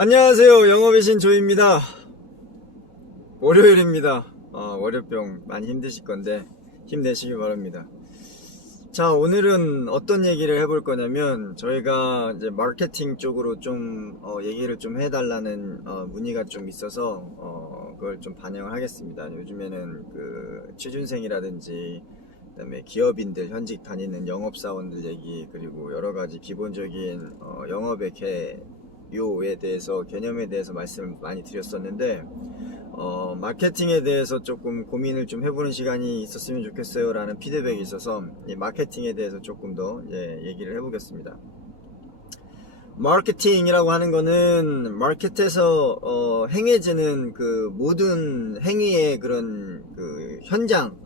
안녕하세요. 영업의 신 조입니다. 월요일입니다. 월요병 많이 힘드실 건데 힘내시기 바랍니다. 자, 오늘은 어떤 얘기를 해볼 거냐면 저희가 이제 마케팅 쪽으로 좀 얘기를 좀 해달라는 문의가 좀 있어서 그걸 좀 반영을 하겠습니다. 요즘에는 그 취준생이라든지 그다음에 기업인들, 현직 다니는 영업사원들 얘기, 그리고 여러 가지 기본적인 영업의 요에 대해서, 개념에 대해서 말씀을 많이 드렸었는데 마케팅에 대해서 조금 고민을 좀 해보는 시간이 있었으면 좋겠어요 라는 피드백이 있어서 이 마케팅에 대해서 조금 더 얘기를 해보겠습니다. 마케팅이라고 하는 거는 마켓에서 행해지는 그 모든 행위의 그런 그 현장,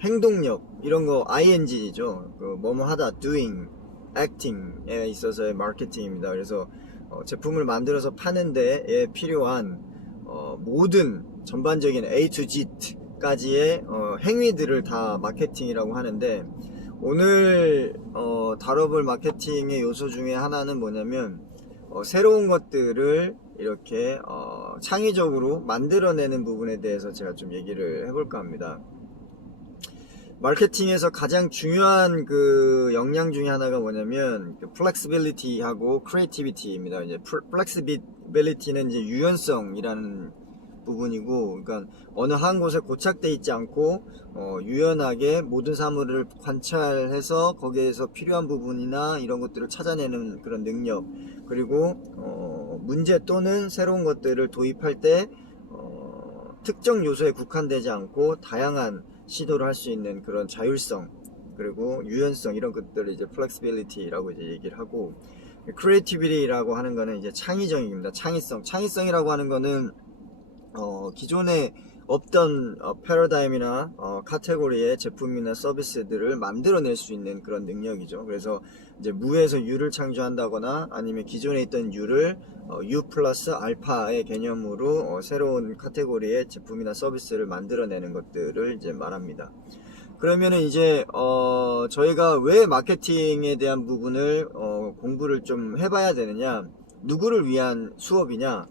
행동력, 이런 거 ing죠. 그 뭐뭐 하다, doing, acting에 있어서의 마케팅입니다. 그래서 제품을 만들어서 파는 데에 필요한 모든 전반적인 A to Z까지의 행위들을 다 마케팅이라고 하는데, 오늘 다뤄볼 마케팅의 요소 중에 하나는 뭐냐면 새로운 것들을 이렇게 창의적으로 만들어내는 부분에 대해서 제가 좀 얘기를 해볼까 합니다. 마케팅에서 가장 중요한 그 역량 중에 하나가 뭐냐면 플렉시빌리티하고 크리에이티비티입니다. 이제 플렉시빌리티는 이제 유연성이라는 부분이고, 그러니까 어느 한 곳에 고착돼 있지 않고 유연하게 모든 사물을 관찰해서 거기에서 필요한 부분이나 이런 것들을 찾아내는 그런 능력, 그리고 문제 또는 새로운 것들을 도입할 때 특정 요소에 국한되지 않고 다양한 시도를 할 수 있는 그런 자율성, 그리고 유연성, 이런 것들을 이제 플렉시빌리티라고 이제 얘기를 하고, 크리에이티비티라고 하는 거는 이제 창의적입니다. 창의성이라고 하는 거는 기존에 없던 패러다임이나 카테고리의 제품이나 서비스들을 만들어낼 수 있는 그런 능력이죠. 그래서 이제 무에서 유를 창조한다거나 아니면 기존에 있던 유를 U 플러스 알파의 개념으로 새로운 카테고리의 제품이나 서비스를 만들어내는 것들을 이제 말합니다. 그러면은 이제 저희가 왜 마케팅에 대한 부분을 공부를 좀 해봐야 되느냐, 누구를 위한 수업이냐,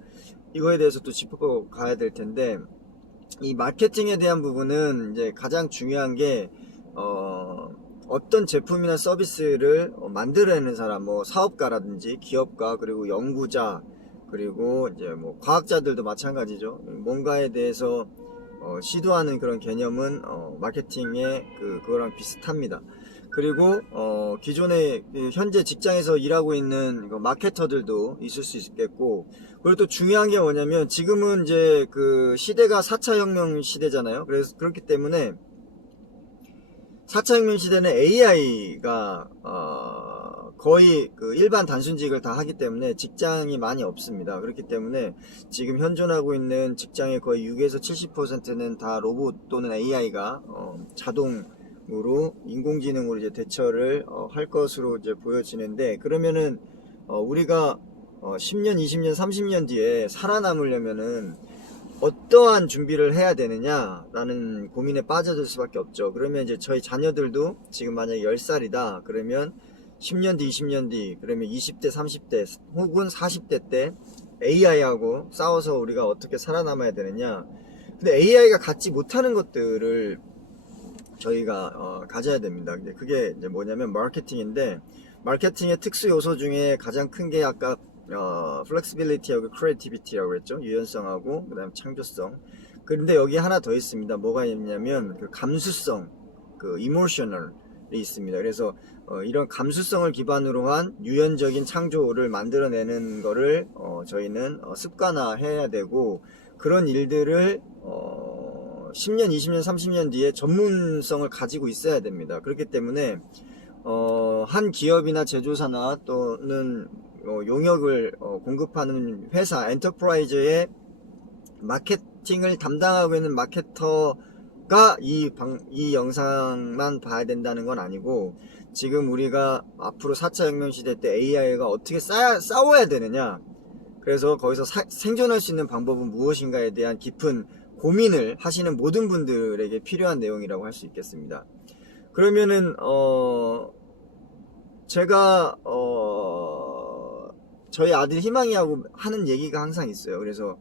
이거에 대해서 또 짚고 가야 될 텐데, 이 마케팅에 대한 부분은 이제 가장 중요한 게 어떤 제품이나 서비스를 만들어내는 사람, 뭐 사업가라든지 기업가, 그리고 연구자, 그리고 이제 뭐 과학자들도 마찬가지죠. 뭔가에 대해서 시도하는 그런 개념은 마케팅의 그거랑 비슷합니다. 그리고 기존에 현재 직장에서 일하고 있는 마케터들도 있을 수 있겠고, 그리고 또 중요한 게 뭐냐면 지금은 이제 그 시대가 4차 혁명 시대잖아요. 그래서 그렇기 때문에 4차 혁명 시대는 AI가 거의 그 일반 단순직을 다 하기 때문에 직장이 많이 없습니다. 그렇기 때문에 지금 현존하고 있는 직장의 거의 6에서 70%는 다 로봇 또는 AI가 자동으로, 인공지능으로 이제 대처를 할 것으로 이제 보여지는데, 그러면은 우리가 10년, 20년, 30년 뒤에 살아남으려면은 어떠한 준비를 해야 되느냐라는 고민에 빠져들 수밖에 없죠. 그러면 이제 저희 자녀들도 지금 만약에 10살이다 그러면 10년 뒤, 20년 뒤, 그러면 20대, 30대 혹은 40대 때 AI하고 싸워서 우리가 어떻게 살아남아야 되느냐. 근데 AI가 갖지 못하는 것들을 저희가 가져야 됩니다. 근데 그게 이제 뭐냐면 마케팅인데, 마케팅의 특수 요소 중에 가장 큰 게 아까 플렉시빌리티하고 크리에이티비티라고 했죠. 유연성하고 그다음 창조성. 그런데 여기 하나 더 있습니다. 뭐가 있냐면 그 감수성, 그 이모셔널이 있습니다. 그래서 이런 감수성을 기반으로 한 유연적인 창조를 만들어내는 거를 저희는 습관화해야 되고, 그런 일들을 10년, 20년, 30년 뒤에 전문성을 가지고 있어야 됩니다. 그렇기 때문에 한 기업이나 제조사나 또는 용역을 공급하는 회사, 엔터프라이즈의 마케팅을 담당하고 있는 마케터가 이 영상만 봐야 된다는 건 아니고, 지금 우리가 앞으로 4차 혁명 시대 때 AI가 어떻게 싸워야 되느냐, 그래서 거기서 생존할 수 있는 방법은 무엇인가에 대한 깊은 고민을 하시는 모든 분들에게 필요한 내용이라고 할 수 있겠습니다. 그러면은 제가 저희 아들이 희망이하고 하는 얘기가 항상 있어요. 그래서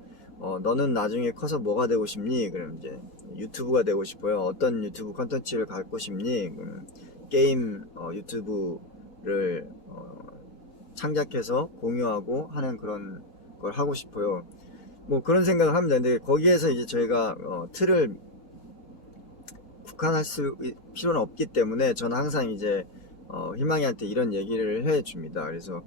너는 나중에 커서 뭐가 되고 싶니? 그럼 이제 유튜브가 되고 싶어요. 어떤 유튜브 컨텐츠를 갖고 싶니? 게임 유튜브를 창작해서 공유하고 하는 그런 걸 하고 싶어요. 뭐 그런 생각을 합니다. 근데 거기에서 이제 저희가 틀을 국한할 필요는 없기 때문에 저는 항상 이제 희망이한테 이런 얘기를 해줍니다. 그래서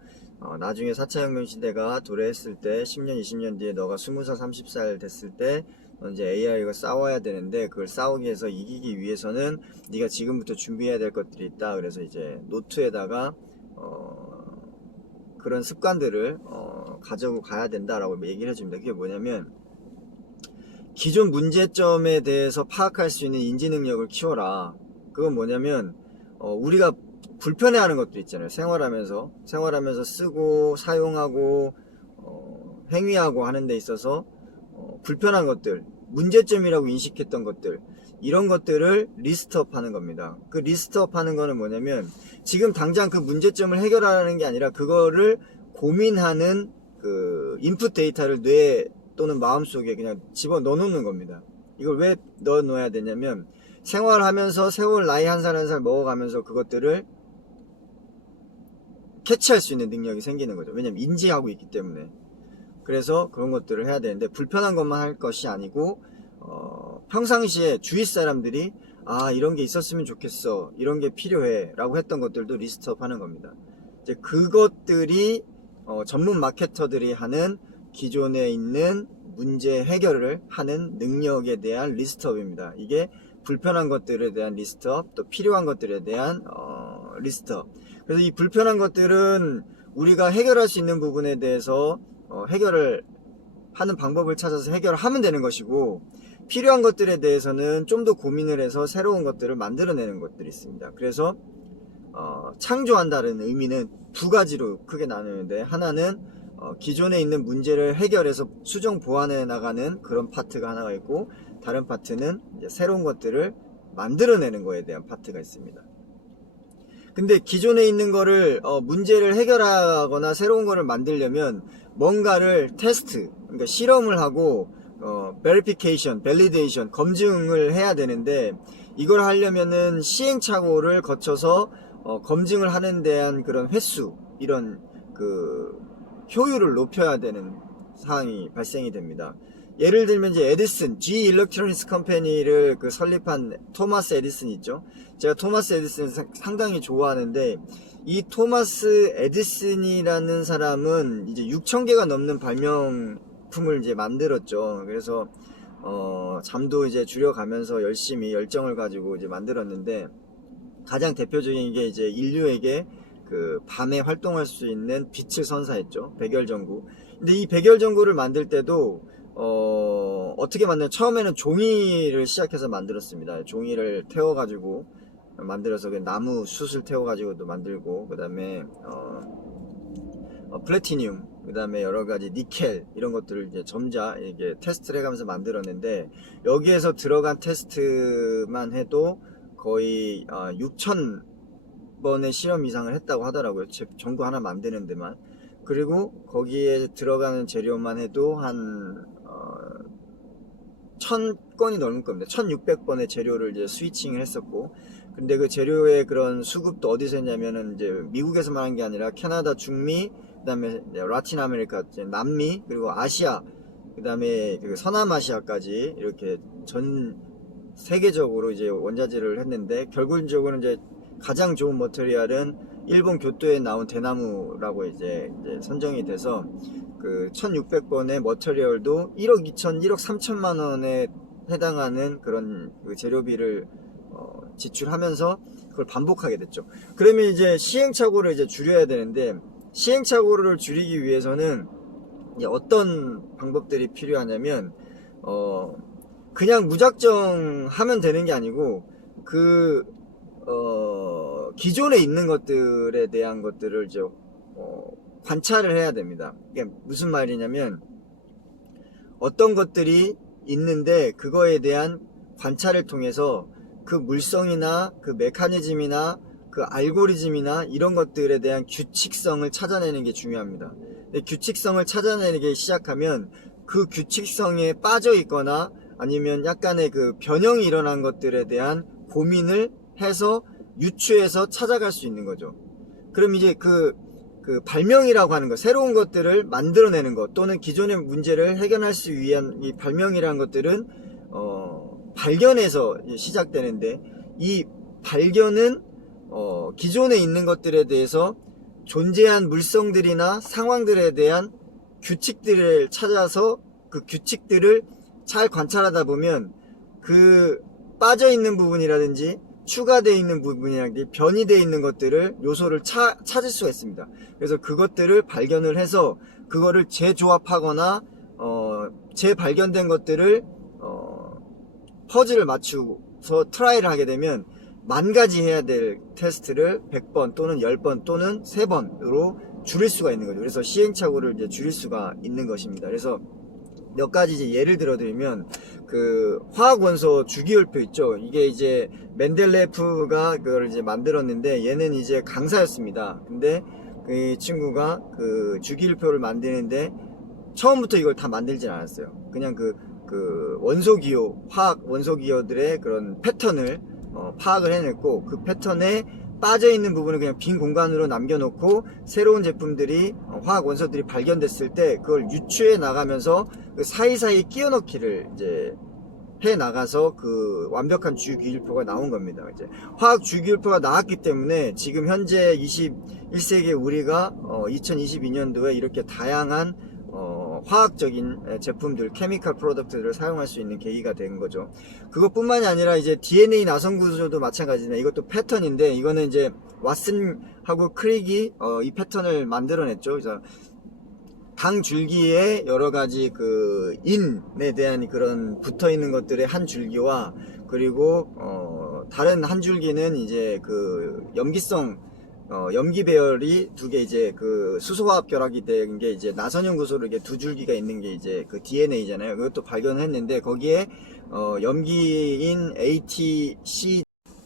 나중에 4차 혁명 시대가 도래했을 때 10년 20년 뒤에 너가 20살 30살 됐을 때 이제 AI가 싸워야 되는데, 그걸 싸우기 위해서 이기기 위해서는 네가 지금부터 준비해야 될 것들이 있다. 그래서 이제 노트에다가 그런 습관들을 가지고 가야 된다라고 얘기를 해줍니다. 그게 뭐냐면, 기존 문제점에 대해서 파악할 수 있는 인지 능력을 키워라. 그건 뭐냐면 우리가 불편해하는 것들 있잖아요. 생활하면서 쓰고 사용하고 행위하고 하는 데 있어서 불편한 것들, 문제점이라고 인식했던 것들, 이런 것들을 리스트업 하는 겁니다. 그 리스트업 하는 거는 뭐냐면, 지금 당장 그 문제점을 해결하는 게 아니라 그거를 고민하는 그 인풋 데이터를 뇌 또는 마음속에 그냥 집어넣어 놓는 겁니다. 이걸 왜 넣어 놓아야 되냐면, 생활하면서 세월 나이 한 살 한 살 먹어가면서 그것들을 캐치할 수 있는 능력이 생기는 거죠. 왜냐면 인지하고 있기 때문에. 그래서 그런 것들을 해야 되는데, 불편한 것만 할 것이 아니고 평상시에 주위 사람들이 이런 게 있었으면 좋겠어, 이런 게 필요해 라고 했던 것들도 리스트업 하는 겁니다. 이제 그것들이 전문 마케터들이 하는 기존에 있는 문제 해결을 하는 능력에 대한 리스트업입니다. 이게 불편한 것들에 대한 리스트업, 또 필요한 것들에 대한 리스트업. 그래서 이 불편한 것들은 우리가 해결할 수 있는 부분에 대해서 해결을 하는 방법을 찾아서 해결을 하면 되는 것이고, 필요한 것들에 대해서는 좀 더 고민을 해서 새로운 것들을 만들어내는 것들이 있습니다. 그래서 창조한다는 의미는 두 가지로 크게 나누는데, 하나는 기존에 있는 문제를 해결해서 수정 보완해 나가는 그런 파트가 하나가 있고, 다른 파트는 이제 새로운 것들을 만들어내는 거에 대한 파트가 있습니다. 근데 기존에 있는 거를 문제를 해결하거나 새로운 거를 만들려면 뭔가를 테스트, 그러니까 실험을 하고 verification, validation, 검증을 해야 되는데, 이걸 하려면은 시행착오를 거쳐서 검증을 하는 데한 그런 횟수, 이런 그 효율을 높여야 되는 사항이 발생이 됩니다. 예를 들면 이제 에디슨, G 일렉트로닉스 컴퍼니를 설립한 토마스 에디슨 있죠. 제가 토마스 에디슨 상당히 좋아하는데, 이 토마스 에디슨이라는 사람은 이제 6,000개가 넘는 발명품을 이제 만들었죠. 그래서 잠도 이제 줄여가면서 열심히 열정을 가지고 이제 만들었는데, 가장 대표적인 게 이제 인류에게 그 밤에 활동할 수 있는 빛을 선사했죠. 백열전구. 근데 이 백열전구를 만들 때도 어떻게 만드냐, 처음에는 종이를 시작해서 만들었습니다. 종이를 태워가지고 만들어서 나무 숯을 태워가지고도 만들고, 그 다음에 플래티늄, 그 다음에 여러가지 니켈, 이런 것들을 이제 점자 이게 테스트를 해가면서 만들었는데, 여기에서 들어간 테스트만 해도 거의 6,000번의 실험 이상을 했다고 하더라고요. 전구 하나 만드는 데만. 그리고 거기에 들어가는 재료만 해도 한 1,000건이 넘을 겁니다. 1,600번의 재료를 이제 스위칭을 했었고, 근데 그 재료의 그런 수급도 어디서 했냐면은 이제 미국에서만 한 게 아니라 캐나다, 중미, 그 다음에 라틴 아메리카, 남미, 그리고 아시아, 그 다음에 서남아시아까지 이렇게 전 세계적으로 이제 원자재를 했는데, 결국적으로는 이제 가장 좋은 머터리얼은 일본 교토에 나온 대나무라고 이제 선정이 돼서, 그 1600번의 머터리얼도 1억 2천, 1억 3천만 원에 해당하는 그런 그 재료비를 지출하면서 그걸 반복하게 됐죠. 그러면 이제 시행착오를 이제 줄여야 되는데, 시행착오를 줄이기 위해서는 이제 어떤 방법들이 필요하냐면, 그냥 무작정 하면 되는 게 아니고, 기존에 있는 것들에 대한 것들을 이제 관찰을 해야 됩니다. 이게 무슨 말이냐면, 어떤 것들이 있는데 그거에 대한 관찰을 통해서 그 물성이나 그 메커니즘이나 그 알고리즘이나 이런 것들에 대한 규칙성을 찾아내는 게 중요합니다. 근데 규칙성을 찾아내기 시작하면 그 규칙성에 빠져 있거나 아니면 약간의 그 변형이 일어난 것들에 대한 고민을 해서 유추해서 찾아갈 수 있는 거죠. 그럼 이제 그 발명이라고 하는 것, 새로운 것들을 만들어내는 것, 또는 기존의 문제를 해결할 수 위한 이 발명이라는 것들은, 발견에서 시작되는데, 이 발견은, 기존에 있는 것들에 대해서 존재한 물성들이나 상황들에 대한 규칙들을 찾아서 그 규칙들을 잘 관찰하다 보면 그 빠져있는 부분이라든지 추가되어 있는 부분이라든지 변이되어 있는 것들을 요소를 찾을 수가 있습니다. 그래서 그것들을 발견을 해서 그거를 재조합하거나 재발견된 것들을 퍼즐을 맞추고서 트라이를 하게 되면 만 가지 해야 될 테스트를 100번 또는 10번 또는 3번으로 줄일 수가 있는 거죠. 그래서 시행착오를 이제 줄일 수가 있는 것입니다. 그래서 몇 가지 이제 예를 들어드리면 그 화학원소 주기율표 있죠. 이게 이제 멘델레프가 그걸 이제 만들었는데 얘는 이제 강사였습니다. 근데 그 친구가 그 주기율표를 만드는데 처음부터 이걸 다 만들진 않았어요. 그냥 그 원소기호, 화학 원소기호들의 그런 패턴을 파악을 해냈고, 그 패턴에 빠져있는 부분을 그냥 빈 공간으로 남겨놓고 새로운 제품들이 화학 원소들이 발견됐을 때 그걸 유추해 나가면서 그 사이사이 끼워 넣기를 이제 해 나가서 그 완벽한 주기율표가 나온 겁니다. 이제 화학 주기율표가 나왔기 때문에 지금 현재 21세기 우리가 2022년도에 이렇게 다양한 화학적인 제품들, 케미컬 프로덕트들을 사용할 수 있는 계기가 된 거죠. 그것뿐만이 아니라 이제 DNA 나선 구조도 마찬가지입니다. 이것도 패턴인데, 이거는 이제 왓슨하고 크릭이 이 패턴을 만들어냈죠. 그래서 당 줄기에 여러 가지 그 인에 대한 그런 붙어 있는 것들의 한 줄기와, 그리고 다른 한 줄기는 이제 그 염기성 염기 배열이 두 개, 이제 그 수소화합 결합이 된 게 이제 나선형 구조로 이게 두 줄기가 있는 게 이제 그 DNA잖아요. 그것도 발견했는데 거기에 염기인 ATC,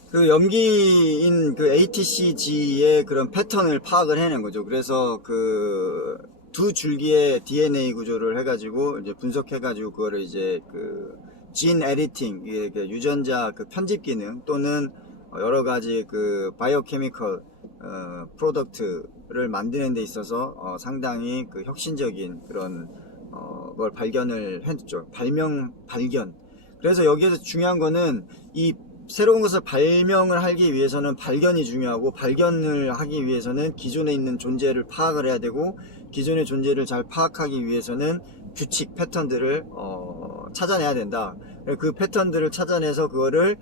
그 염기인 그 ATCG의 그런 패턴을 파악을 해낸 거죠. 그래서 그 두 줄기의 DNA 구조를 해가지고 이제 분석해가지고 그거를 이제 그 진 에디팅, 이게 유전자 그 편집 기능 또는 여러 가지 그 바이오케미컬 프로덕트를 만드는 데 있어서 상당히 그 혁신적인 그런 걸 발견을 했죠. 발견. 그래서 여기에서 중요한 거는 이 새로운 것을 발명을 하기 위해서는 발견이 중요하고, 발견을 하기 위해서는 기존에 있는 존재를 파악을 해야 되고, 기존의 존재를 잘 파악하기 위해서는 규칙 패턴들을 찾아내야 된다. 그 패턴들을 찾아내서 그거를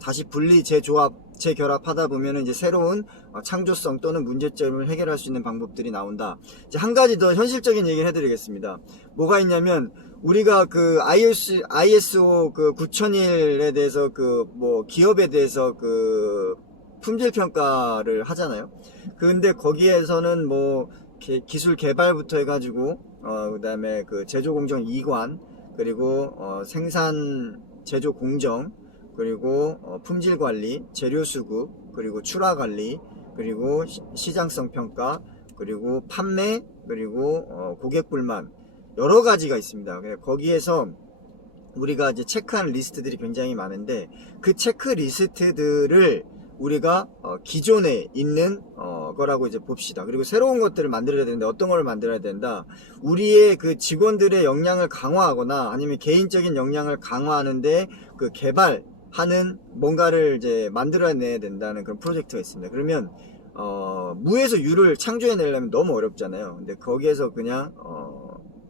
다시 분리 재조합 재결합하다 보면 이제 새로운 창조성 또는 문제점을 해결할 수 있는 방법들이 나온다. 이제 한 가지 더 현실적인 얘기를 해드리겠습니다. 뭐가 있냐면, 우리가 그 ISO 그 9001에 대해서 그 뭐 기업에 대해서 그 품질 평가를 하잖아요. 근데 거기에서는 뭐 기술 개발부터 해가지고 그다음에 그 제조 공정 이관, 그리고 생산 제조 공정, 그리고 품질 관리, 재료 수급, 그리고 출하 관리, 그리고 시장성 평가, 그리고 판매, 그리고 고객 불만, 여러 가지가 있습니다. 거기에서 우리가 이제 체크하는 리스트들이 굉장히 많은데, 그 체크 리스트들을 우리가 기존에 있는 거라고 이제 봅시다. 그리고 새로운 것들을 만들어야 되는데 어떤 걸 만들어야 된다. 우리의 그 직원들의 역량을 강화하거나 아니면 개인적인 역량을 강화하는데 그 개발하는 뭔가를 이제 만들어내야 된다는 그런 프로젝트가 있습니다. 그러면 무에서 유를 창조해내려면 너무 어렵잖아요. 근데 거기에서 그냥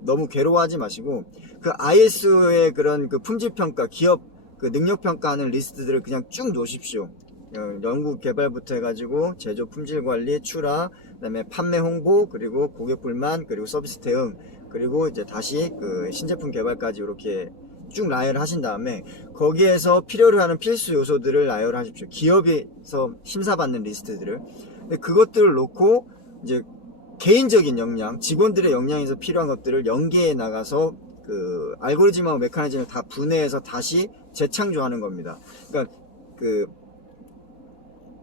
너무 괴로워하지 마시고, 그 ISO의 그런 그 품질평가, 기업 그 능력평가하는 리스트들을 그냥 쭉 놓으십시오. 연구 개발부터 해가지고 제조 품질 관리, 출하, 그다음에 판매 홍보, 그리고 고객 불만, 그리고 서비스 대응, 그리고 이제 다시 그 신제품 개발까지 이렇게 쭉 나열을 하신 다음에 거기에서 필요로 하는 필수 요소들을 나열을 하십시오. 기업에서 심사받는 리스트들을. 근데 그것들을 놓고 이제 개인적인 역량, 직원들의 역량에서 필요한 것들을 연계해 나가서 그 알고리즘하고 메커니즘을 다 분해해서 다시 재창조하는 겁니다. 그러니까 그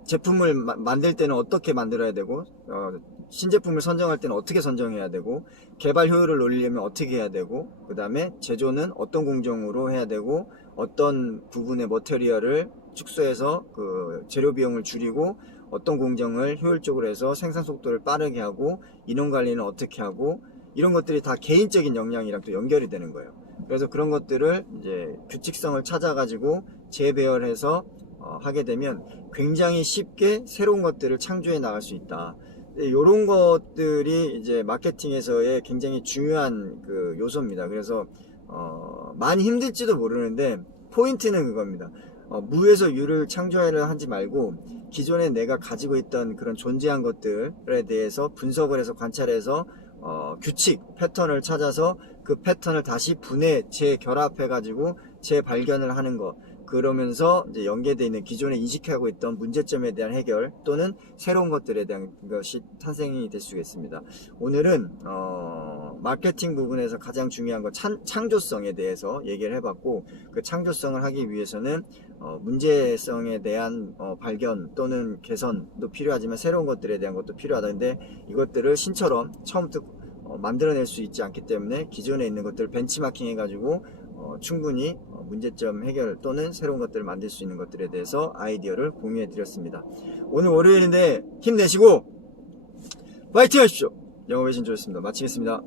제품을 만들 때는 어떻게 만들어야 되고 신제품을 선정할 때는 어떻게 선정해야 되고, 개발 효율을 올리려면 어떻게 해야 되고, 그 다음에 제조는 어떤 공정으로 해야 되고, 어떤 부분의 머테리얼을 축소해서 그 재료 비용을 줄이고, 어떤 공정을 효율적으로 해서 생산 속도를 빠르게 하고, 인원 관리는 어떻게 하고, 이런 것들이 다 개인적인 역량이랑 또 연결이 되는 거예요. 그래서 그런 것들을 이제 규칙성을 찾아가지고 재배열해서 하게 되면 굉장히 쉽게 새로운 것들을 창조해 나갈 수 있다. 이런 것들이 이제 마케팅에서의 굉장히 중요한 그 요소입니다. 그래서 많이 힘들지도 모르는데 포인트는 그겁니다. 무에서 유를 창조해를 하지 말고 기존에 내가 가지고 있던 그런 존재한 것들에 대해서 분석을 해서 관찰해서 규칙, 패턴을 찾아서 그 패턴을 다시 분해, 재결합해 가지고 재발견을 하는 것. 그러면서 이제 연계되어 있는 기존에 인식하고 있던 문제점에 대한 해결 또는 새로운 것들에 대한 것이 탄생이 될 수 있습니다. 오늘은 마케팅 부분에서 가장 중요한 것 창조성에 대해서 얘기를 해봤고, 그 창조성을 하기 위해서는 문제성에 대한 발견 또는 개선도 필요하지만 새로운 것들에 대한 것도 필요하다는데, 이것들을 신처럼 처음부터 만들어낼 수 있지 않기 때문에 기존에 있는 것들을 벤치마킹 해가지고 충분히 문제점 해결 또는 새로운 것들을 만들 수 있는 것들에 대해서 아이디어를 공유해 드렸습니다. 오늘 월요일인데 힘내시고 파이팅 하십시오. 영업의 신조였습니다. 마치겠습니다.